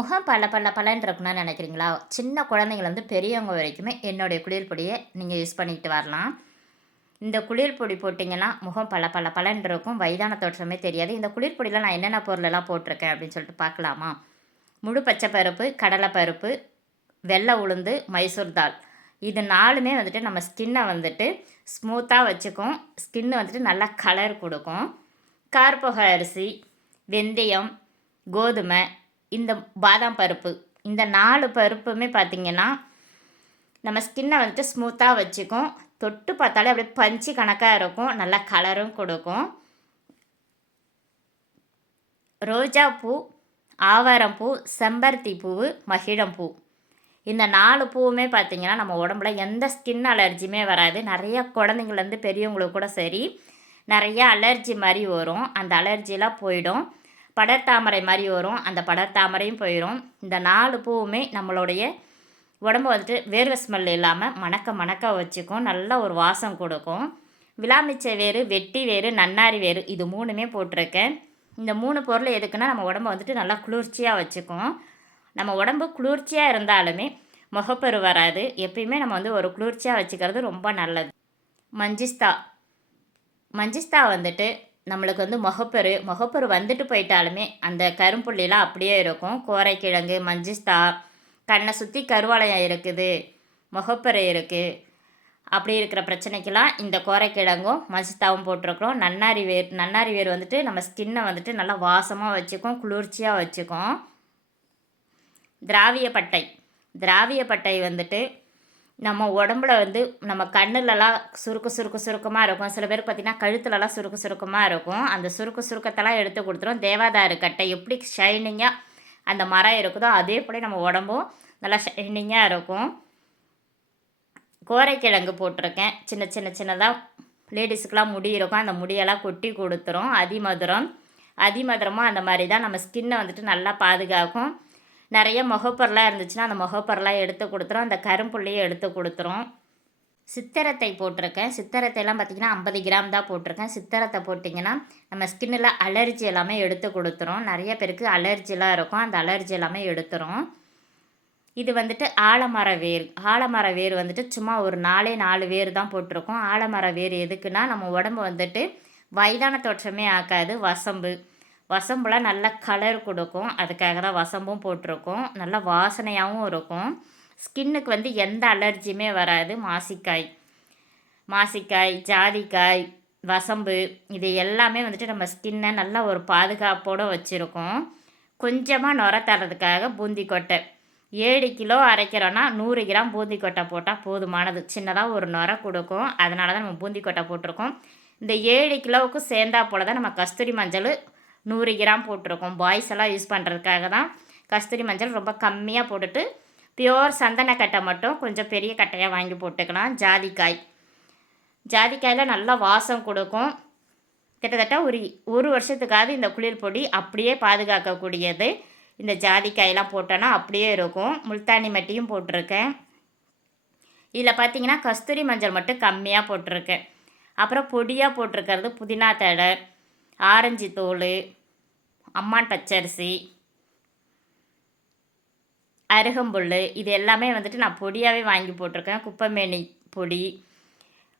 முகம் பள பள பளன்னு இருக்கணும்னு நினைக்கிறீங்களா? சின்ன குழந்தைங்கள்லேருந்து பெரியவங்க வரைக்குமே என்னுடைய குளியல் பொடியை நீங்கள் யூஸ் பண்ணிட்டு வரலாம். இந்த குளியல் பொடி போட்டிங்கன்னா, முகம் பள பள பளன்னு இருக்கும். வயதான தோற்றமே தெரியாது. இந்த குளியல் பொடியில நான் என்னென்ன பொருளெல்லாம் போட்டிருக்கேன் அப்படின்னு சொல்லிட்டு பார்க்கலாமா? முழு பச்சை பருப்பு, கடலை பருப்பு, வெள்ளை உளுந்து, மைசூர் தால். இது 4மே வந்துட்டு நம்ம ஸ்கின்னை வந்துட்டு ஸ்மூத்தாக வச்சுக்கும். ஸ்கின்னு வந்துட்டு நல்லா கலர் கொடுக்கும். கார்போக அரிசி, வெந்தயம், கோதுமை, இந்த பாதாம் பருப்பு, இந்த 4 பருப்புமே பார்த்திங்கன்னா நம்ம ஸ்கின்னை வந்துட்டு ஸ்மூத்தாக வச்சுக்கும். தொட்டு பார்த்தாலே அப்படியே பஞ்சு கணக்காக இருக்கும். நல்லா கலரும் கொடுக்கும். ரோஜா பூ, ஆவாரம் பூ, செம்பருத்தி பூவு, மகிழம் பூ, இந்த 4 பூவுமே பார்த்திங்கன்னா நம்ம உடம்புல எந்த ஸ்கின் அலர்ஜியுமே வராது. நிறைய குழந்தைங்கள்லேருந்து பெரியவங்களுக்கு கூட சரி நிறைய அலர்ஜி மாதிரி வரும். அந்த அலர்ஜிலாம் போயிடும். படர்தாமரை மாதிரி வரும். அந்த படர்தாமரையும் போயிடும். இந்த 4 பூவுமே நம்மளுடைய உடம்பு வந்துட்டு வேர்வை ஸ்மெல் இல்லாமல் மணக்க மணக்க வச்சுக்கும். நல்ல ஒரு வாசம் கொடுக்கும். விளாமிச்சை வேறு, வெட்டி வேறு, நன்னாரி வேறு, இது 3மே போட்டிருக்கேன். இந்த 3 பொருள் எதுக்குன்னா நம்ம உடம்பை வந்துட்டு நல்லா குளிர்ச்சியாக வச்சுக்கும். நம்ம உடம்பு குளிர்ச்சியாக இருந்தாலுமே முகப்பரு வராது. எப்பயுமே நம்ம வந்து ஒரு குளிர்ச்சியாக வச்சுக்கிறது ரொம்ப நல்லது. மஞ்சிஸ்தா வந்துட்டு நம்மளுக்கு வந்து முகப்பரு வந்துட்டு போயிட்டாலுமே அந்த கரும்புள்ளிலாம் அப்படியே இருக்கும். கோரைக்கிழங்கு, மஞ்சிஸ்தா, கண்ணை சுற்றி கருவளையம் இருக்குது, முகப்பரு இருக்குது, அப்படி இருக்கிற பிரச்சனைக்கெல்லாம் இந்த கோரைக்கிழங்கும் மஞ்சிஸ்தாவும் போட்டிருக்கிறோம். நன்னாரி வேர் வந்துட்டு நம்ம ஸ்கின்னை வந்துட்டு நல்லா வாசமாக வச்சுக்கும், குளிர்ச்சியாக வச்சுக்கும். திராவிய பட்டை வந்துட்டு நம்ம உடம்புல வந்து நம்ம கண்ணுலலாம் சுருக்கமாக இருக்கும். சில பேருக்கு பார்த்திங்கன்னா கழுத்துலலாம் சுருக்கமாக இருக்கும். அந்த சுருக்கத்தெல்லாம் எடுத்து கொடுத்துரும். தேவதாரு கட்டை எப்படி ஷைனிங்காக அந்த மரம் இருக்குதோ அதே போல் நம்ம உடம்பும் நல்லா ஷைனிங்காக இருக்கும். கோரைக்கிழங்கு போட்டிருக்கேன். சின்னதாக லேடிஸுக்கெலாம் முடி இருக்கும். அந்த முடியெல்லாம் கொட்டி கொடுத்துரும். அதிமதுரமும் அந்த மாதிரி தான் நம்ம ஸ்கின்னை வந்துட்டு நல்லா பாதுகாக்கும். நிறைய முகப்பொருளாக இருந்துச்சுன்னா அந்த முகப்பொருளாக எடுத்து கொடுத்துரும். அந்த கரும்புள்ளியை எடுத்து கொடுத்துரும். சித்திரத்தை போட்டிருக்கேன். சித்திரத்தையெல்லாம் பார்த்திங்கன்னா 50 கிராம் தான் போட்டிருக்கேன். சித்திரத்தை போட்டிங்கன்னா நம்ம ஸ்கின்னில் அலர்ஜி எல்லாமே எடுத்து கொடுத்துரும். நிறைய பேருக்கு அலர்ஜிலாம் இருக்கும். அந்த அலர்ஜி எல்லாமே எடுத்துரும். இது வந்துட்டு ஆலமர வேர் வந்துட்டு சும்மா ஒரு 4 வேர் தான் போட்டிருக்கோம். ஆலமர வேர் எதுக்குன்னா நம்ம உடம்பு வந்துட்டு வயதான தோற்றமே ஆக்காது. வசம்புலாம் நல்ல கலர் கொடுக்கும். அதுக்காக தான் வசம்பும் போட்டிருக்கோம். நல்ல வாசனையாகவும் இருக்கும். ஸ்கின்னுக்கு வந்து எந்த அலர்ஜியுமே வராது. மாசிக்காய், ஜாதிக்காய், வசம்பு, இது எல்லாமே வந்துட்டு நம்ம ஸ்கின்னை நல்லா ஒரு பாதுகாப்போடு வச்சுருக்கோம். கொஞ்சமாக நுர தரதுக்காக பூந்திக்கொட்டை 7 கிலோ அரைக்கிறோன்னா 100 கிராம் பூந்திக்கொட்டை போட்டால் போதுமானது. சின்னதாக ஒரு நுர கொடுக்கும். அதனால தான் நம்ம பூந்திக்கொட்டை போட்டிருக்கோம். இந்த 7 கிலோவுக்கு சேர்ந்தா போல் தான் நம்ம கஸ்தூரி மஞ்சள் 100 கிராம் போட்டிருக்கோம். பாய்ஸ் எல்லாம் யூஸ் பண்ணுறதுக்காக தான் கஸ்தூரி மஞ்சள் ரொம்ப கம்மியாக போட்டுட்டு பியோர் சந்தனக்கட்டை மட்டும் கொஞ்சம் பெரிய கட்டையாக வாங்கி போட்டுக்கலாம். ஜாதிக்காயில் நல்லா வாசம் கொடுக்கும். கிட்டத்தட்ட ஒரு வருஷத்துக்காவது இந்த குளிர் பொடி அப்படியே பாதுகாக்கக்கூடியது. இந்த ஜாதிக்காயெல்லாம் போட்டோன்னா அப்படியே இருக்கும். முல்தானி மட்டியும் போட்டிருக்கேன். இதில் பார்த்திங்கன்னா கஸ்தூரி மஞ்சள் மட்டும் கம்மியாக போட்டிருக்கேன். அப்புறம் பொடியாக போட்டிருக்கிறது புதினா தழை, ஆரஞ்சு தோல், அம்மான் பச்சரிசி, அருகம்புல், இது எல்லாமே வந்துட்டு நான் பொடியாகவே வாங்கி போட்டிருக்கேன். குப்பைமேனி பொடி,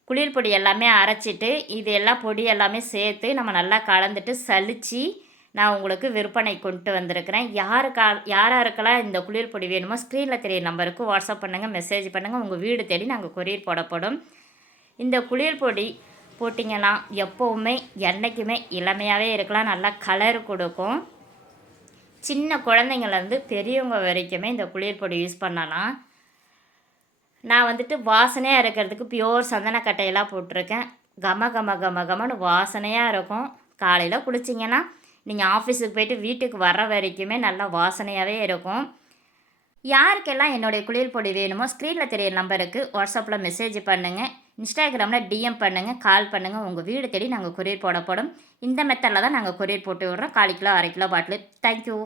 குளிர் பொடி எல்லாமே அரைச்சிட்டு இது எல்லாம் பொடி எல்லாமே சேர்த்து நம்ம நல்லா கலந்துட்டு சலித்து நான் உங்களுக்கு விற்பனை கொண்டு வந்திருக்கிறேன். யாராருக்கெல்லாம் இந்த குளிர் பொடி வேணுமோ ஸ்க்ரீனில் தெரிய நம்பருக்கு வாட்ஸ்அப் பண்ணுங்கள், மெசேஜ் பண்ணுங்கள். உங்கள் வீடு தேடி நாங்கள் கொரியர் போடப்படும். இந்த குளிர் பொடி போட்டிங்கன்னா எப்போவுமே என்றைக்குமே இளமையாகவே இருக்கலாம். நல்லா கலர் கொடுக்கும். சின்ன குழந்தைங்கள்லேருந்து பெரியவங்க வரைக்குமே இந்த குளிர் பொடி யூஸ் பண்ணலாம். நான் வந்துட்டு வாசனையாக இருக்கிறதுக்கு பியோர் சந்தனக்கட்டையெல்லாம் போட்டிருக்கேன். கமன்னு வாசனையாக இருக்கும். காலையில் குளிச்சிங்கன்னா நீங்கள் ஆஃபீஸுக்கு போயிட்டு வீட்டுக்கு வர்ற வரைக்குமே நல்லா வாசனையாகவே இருக்கும். யாருக்கெல்லாம் என்னுடைய குளியல் பொடி வேணுமோ ஸ்க்ரீனில் தெரிய நம்பருக்கு வாட்ஸ்அப்பில் மெசேஜ் பண்ணுங்கள், இன்ஸ்டாகிராமில் டிஎம் பண்ணுங்கள், கால் பண்ணுங்கள். உங்கள் வீடு தேடி நாங்கள் கொரியர் போடப்படும். இந்த மெத்தடில் தான் நாங்கள் கொரியர் போட்டு விடுறோம். 1/4 கிலோ 1/2 கிலோ பாட்டில். தேங்க்யூ.